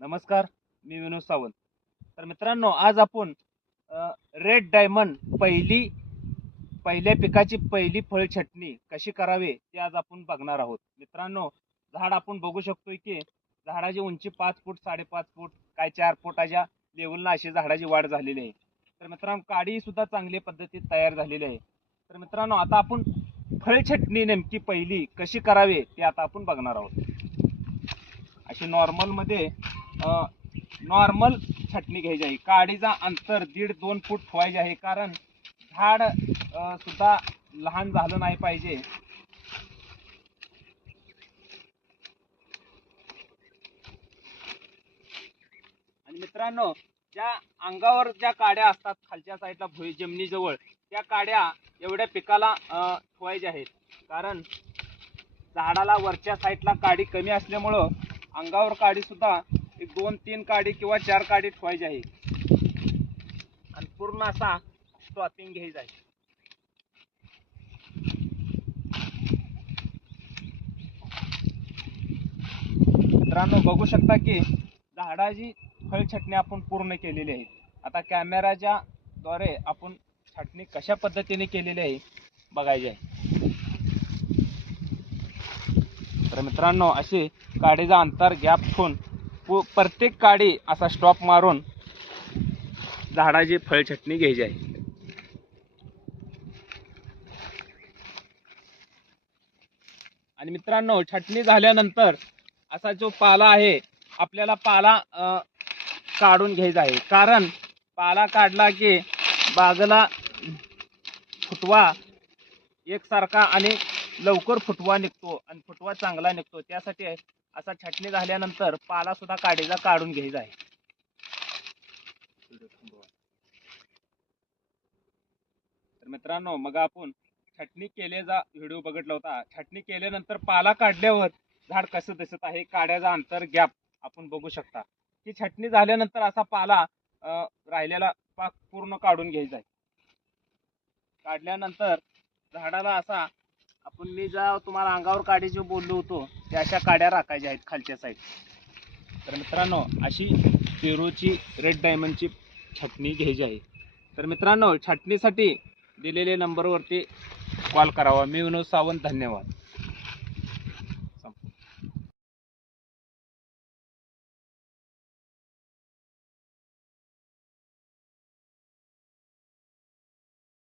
नमस्कार, मी विनोद सावंत. तर मित्रांनो, आज आपण रेड डायमंड पहिल्या पिकाची पहिली फळ छटणी कशी करावी ते आज आपण बघणार आहोत. मित्रांनो, झाड आपण बघू शकतोय की झाडाची उंची 5 फूट 5.5 फूट काय 4 फुटाच्या लेवलला अशी झाडाची वाढ झालेली आहे. तर मित्रांनो, काडी सुद्धा चांगल्या पद्धतीत तयार झालेली आहे. तर मित्रांनो, आता आपण फळ छटणी नेमकी पहिली कशी करावी ते आता आपण बघणार आहोत. अशी नॉर्मल छटणी घ्यायची आहे. काडीचा अंतर 1.5-2 फूट ठेवायचे आहे, कारण झाड सुद्धा लहान झालं नाही पाहिजे. आणि मित्रांनो, ज्या अंगावर ज्या काड्या असतात खालच्या साईडला भुई जमिनीजवळ, त्या काड्या एवढ्या पिकाला ठेवायच्या आहेत, कारण झाडाला वरच्या साईडला काडी कमी असल्यामुळं अंगावर काडी सुद्धा एक 2-3 काडी किंवा 4 काडी ठेवायची आहे. आणि पूर्ण असा स्टॉपिंग घ्यायचा आहे. मित्रांनो, बघू शकता की झाडाची फळ छटणी आपण पूर्ण केलेली आहे. आता कॅमेराच्या द्वारे आपण छटणी कशा पद्धतीने केलेली आहे बघायची आहे. तर मित्रांनो, अशी काडीचा अंतर गॅप ठेवून प्रत्येक काडी असा स्टॉप मारून झाडाची फळ छटणी घ्यायची आहे. आणि मित्रांनो, छटणी झाल्यानंतर असा जो पाला आहे, आपल्याला पाला काढून घ्यायचा आहे, कारण पाला काढला की बागेला फुटवा एकसारखा आणि लवकर फुटवा निघतो आणि फुटवा चांगला निघतो. त्यासाठी असा छटणी झाल्यानंतर पाला सुद्धा काडीचा काढून घ्यायचा आहे. तर मित्रांनो, मग आपण छटणी केल्याचा व्हिडिओ बघितला होता. छटणी केल्यानंतर पाला काढल्यावर झाड कसं दिसत आहे, काड्याचा अंतर गॅप आपण बघू शकता. की छटणी झाल्यानंतर असा पाला राहिलेला पाक पूर्ण काढून घ्यायचा आहे. काढल्यानंतर झाडाला असा आपण मी ज्या तुम्हाला अंगावर काडी जो बोललो होतो त्या अशा काड्या राखायच्या आहेत खालच्या साईड. तर मित्रांनो, अशी पेरूची रेड डायमंडची छटणी घ्यायची आहे. तर मित्रांनो, छटणीसाठी दिलेल्या नंबरवरती कॉल करावा. मी विनोद सावंत. धन्यवाद.